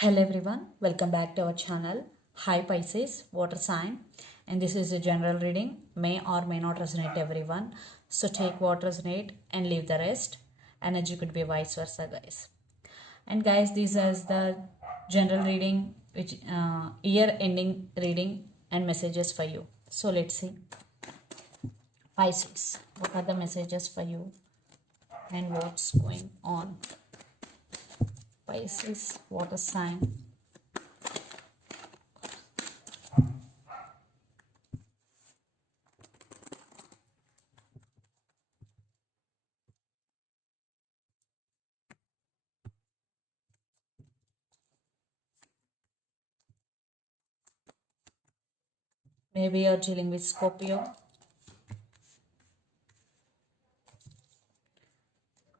Hello everyone, welcome back to our channel. Hi Pisces, water sign, and this is a general reading, may or may not resonate everyone. So take what resonate and leave the rest. Energy could be vice versa, guys. And guys, this is the general reading, which year ending reading and messages for you. So let's see. Pisces, what are the messages for you and what's going on? Pisces, water sign. Maybe you're dealing with Scorpio.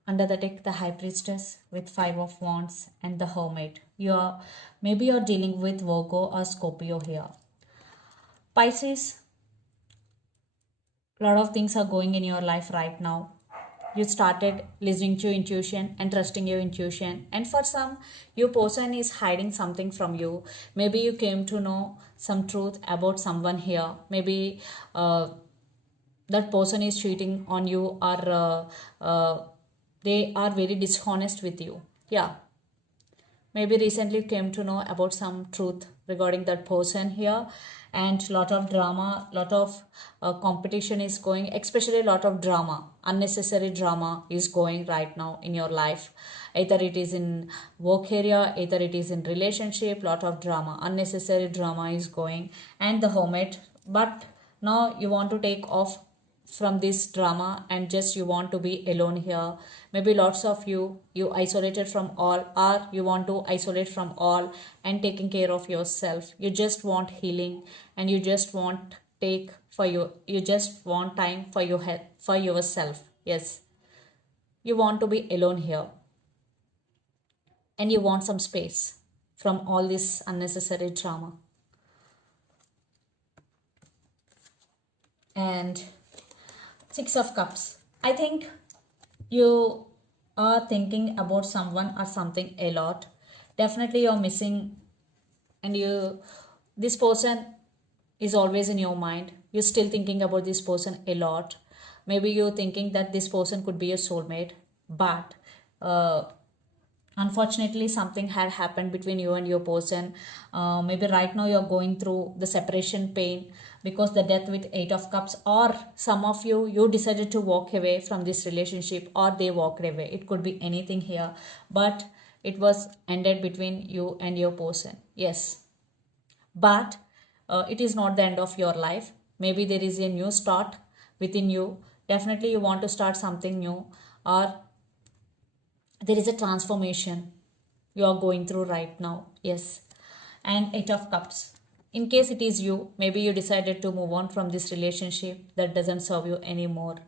Under the deck, the High Priestess with Five of Wands and the Hermit. Maybe you're dealing with Virgo or Scorpio here. Pisces, a lot of things are going in your life right now. You started listening to your intuition and trusting your intuition, and for some, your person is hiding something from you. Maybe you came to know some truth about someone here. Maybe that person is cheating on you, or they are very dishonest with you. Yeah, maybe recently came to know about some truth regarding that person here, and lot of drama, lot of competition is going, especially a lot of drama, unnecessary drama is going right now in your life. Either it is in work area, either it is in relationship, lot of drama, unnecessary drama is going. And the Hermit, but now you want to take off from this drama and just you want to be alone here. Maybe lots of you isolated from all, or you want to isolate from all and taking care of yourself. You just want healing, and you just want take for you just want time for your health, for yourself. Yes, you want to be alone here, and you want some space from all this unnecessary drama. And Six of Cups, I think you are thinking about someone or something a lot. Definitely you're missing, and this person is always in your mind. You're still thinking about this person a lot. Maybe you're thinking that this person could be a soulmate, but uh, unfortunately something had happened between you and your person. Maybe right now you're going through the separation pain because the death with Eight of Cups, or some of you decided to walk away from this relationship, or they walked away. It could be anything here, but it was ended between you and your person. Yes, but it is not the end of your life. Maybe there is a new start within you. Definitely you want to start something new, or there is a transformation you are going through right now. Yes. And Eight of Cups, in case it is you, maybe you decided to move on from this relationship that doesn't serve you anymore.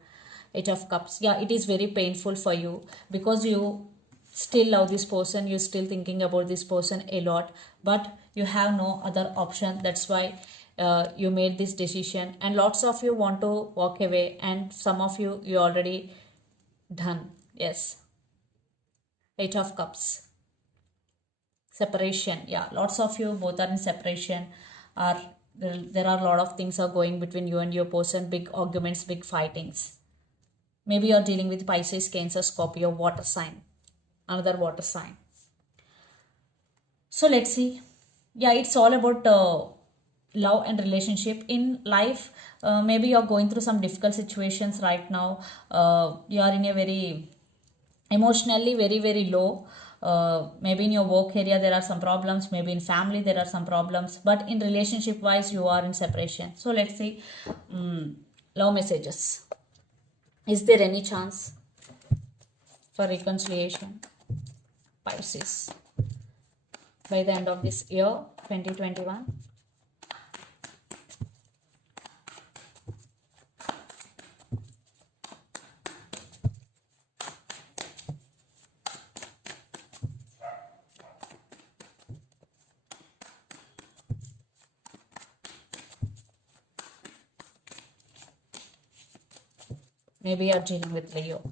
Eight of Cups, yeah, it is very painful for you because you still love this person, you're still thinking about this person a lot, but you have no other option. That's why you made this decision, and lots of you want to walk away, and some of you already done. Yes. Eight of Cups, separation. Yeah, lots of you both are in separation, or there are a lot of things are going between you and your person, big arguments, big fightings. Maybe you're dealing with Pisces, Cancer, Scorpio, water sign, another water sign. So let's see. Yeah, it's all about love and relationship in life. Maybe you're going through some difficult situations right now. You are in a very emotionally very low. Maybe in your work area there are some problems, maybe in family there are some problems, but in relationship wise you are in separation. So let's see. Love messages, is there any chance for reconciliation, Pisces, by the end of this year 2021? Maybe you're dealing with Leo.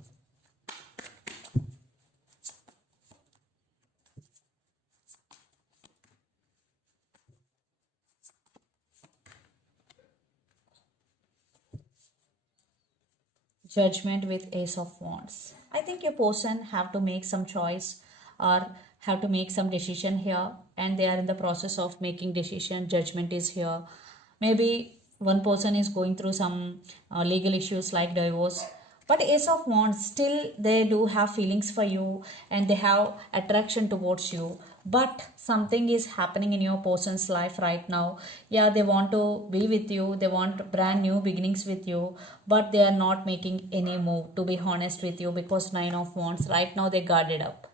Judgment with Ace of Wands. I think your person have to make some choice or have to make some decision here, and they are in the process of making decision. Judgment is here. Maybe one person is going through some legal issues like divorce, but Ace of Wands, still they do have feelings for you and they have attraction towards you. But something is happening in your person's life right now. Yeah, they want to be with you, they want brand new beginnings with you, but they are not making any move, to be honest with you, because Nine of Wands right now, they guarded up,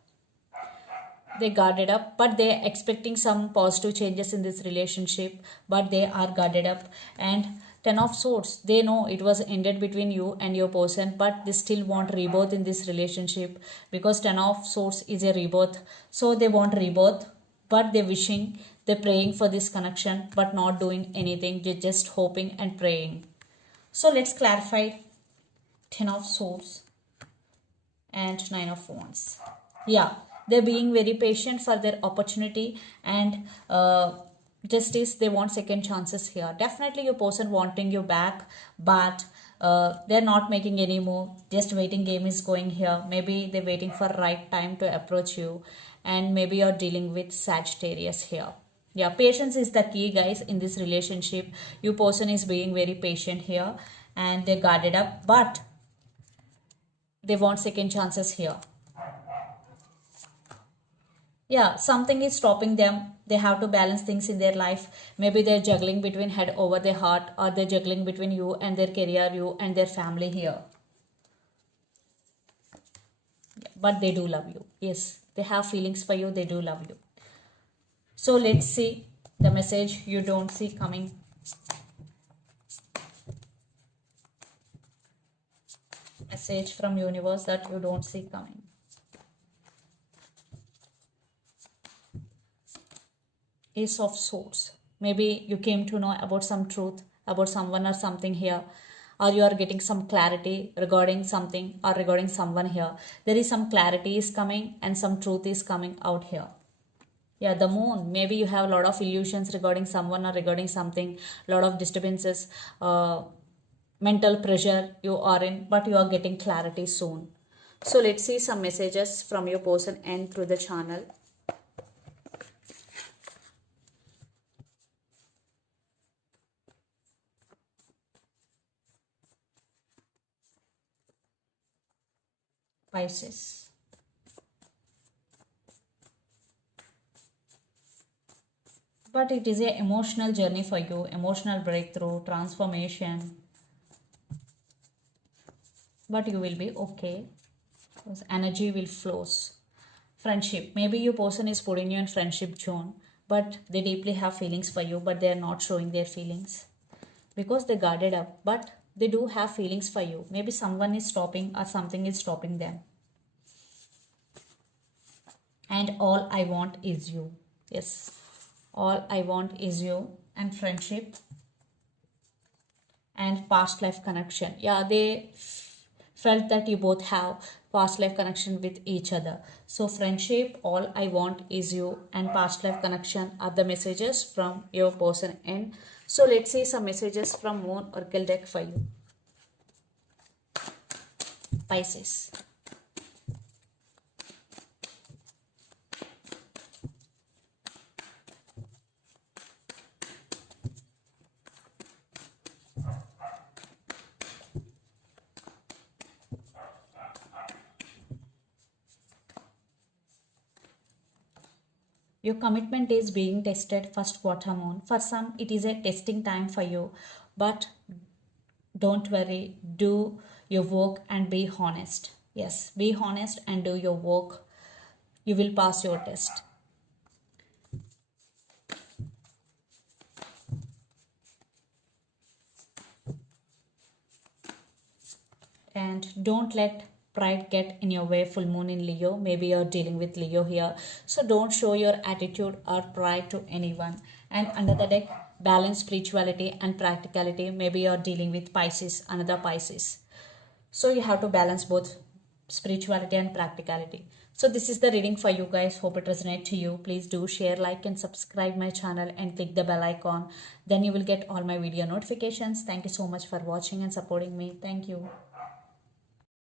but they're expecting some positive changes in this relationship, but they are guarded up. And Ten of Swords, they know it was ended between you and your person, but they still want rebirth in this relationship, because Ten of Swords is a rebirth. So they want rebirth, but they're wishing, they're praying for this connection, but not doing anything. They're just hoping and praying. So let's clarify Ten of Swords and Nine of Wands. Yeah, they're being very patient for their opportunity, and justice, they want second chances here. Definitely your person wanting you back, but they're not making any move, just waiting game is going here. Maybe they're waiting for right time to approach you, and maybe you're dealing with Sagittarius here. Yeah, patience is the key, guys, in this relationship. Your person is being very patient here, and they guarded up, but they want second chances here. Yeah, something is stopping them. They have to balance things in their life. Maybe they're juggling between head over their heart, or they're juggling between you and their career, you and their family here. But they do love you. Yes, they have feelings for you, they do love you. So let's see the message you don't see coming. Message from universe that you don't see coming. Ace of Swords. Maybe you came to know about some truth about someone or something here, or you are getting some clarity regarding something or regarding someone here. There is some clarity is coming and some truth is coming out here. Yeah, the moon. Maybe you have a lot of illusions regarding someone or regarding something, lot of disturbances, mental pressure you are in, but you are getting clarity soon. So let's see some messages from your person and through the channel. Pisces. But it is an emotional journey for you, emotional breakthrough, transformation. But you will be okay, because energy will flows. Friendship. Maybe your person is putting you in friendship zone, but they deeply have feelings for you, but they are not showing their feelings because they guarded up, but they do have feelings for you. Maybe someone is stopping or something is stopping them. And all I want is you. Yes, all I want is you. And friendship and past life connection. Yeah, they felt that you both have past life connection with each other. So friendship, all I want is you, and past life connection are the messages from your person. And so let's see some messages from Moon Oracle deck for you. Pisces. Your commitment is being tested first quarter moon. For some, it is a testing time for you, but don't worry. Do your work and be honest. Yes, be honest and do your work. You will pass your test. And don't let pride get in your way. Full moon in Leo. Maybe you're dealing with Leo here, so don't show your attitude or pride to anyone. And under the deck, balance spirituality and practicality. Maybe you're dealing with Pisces, another Pisces, so you have to balance both spirituality and practicality. So this is the reading for you guys. Hope it resonates to you. Please do share, like and subscribe my channel and click the bell icon. Then you will get all my video notifications. Thank you so much for watching and supporting me. Thank you.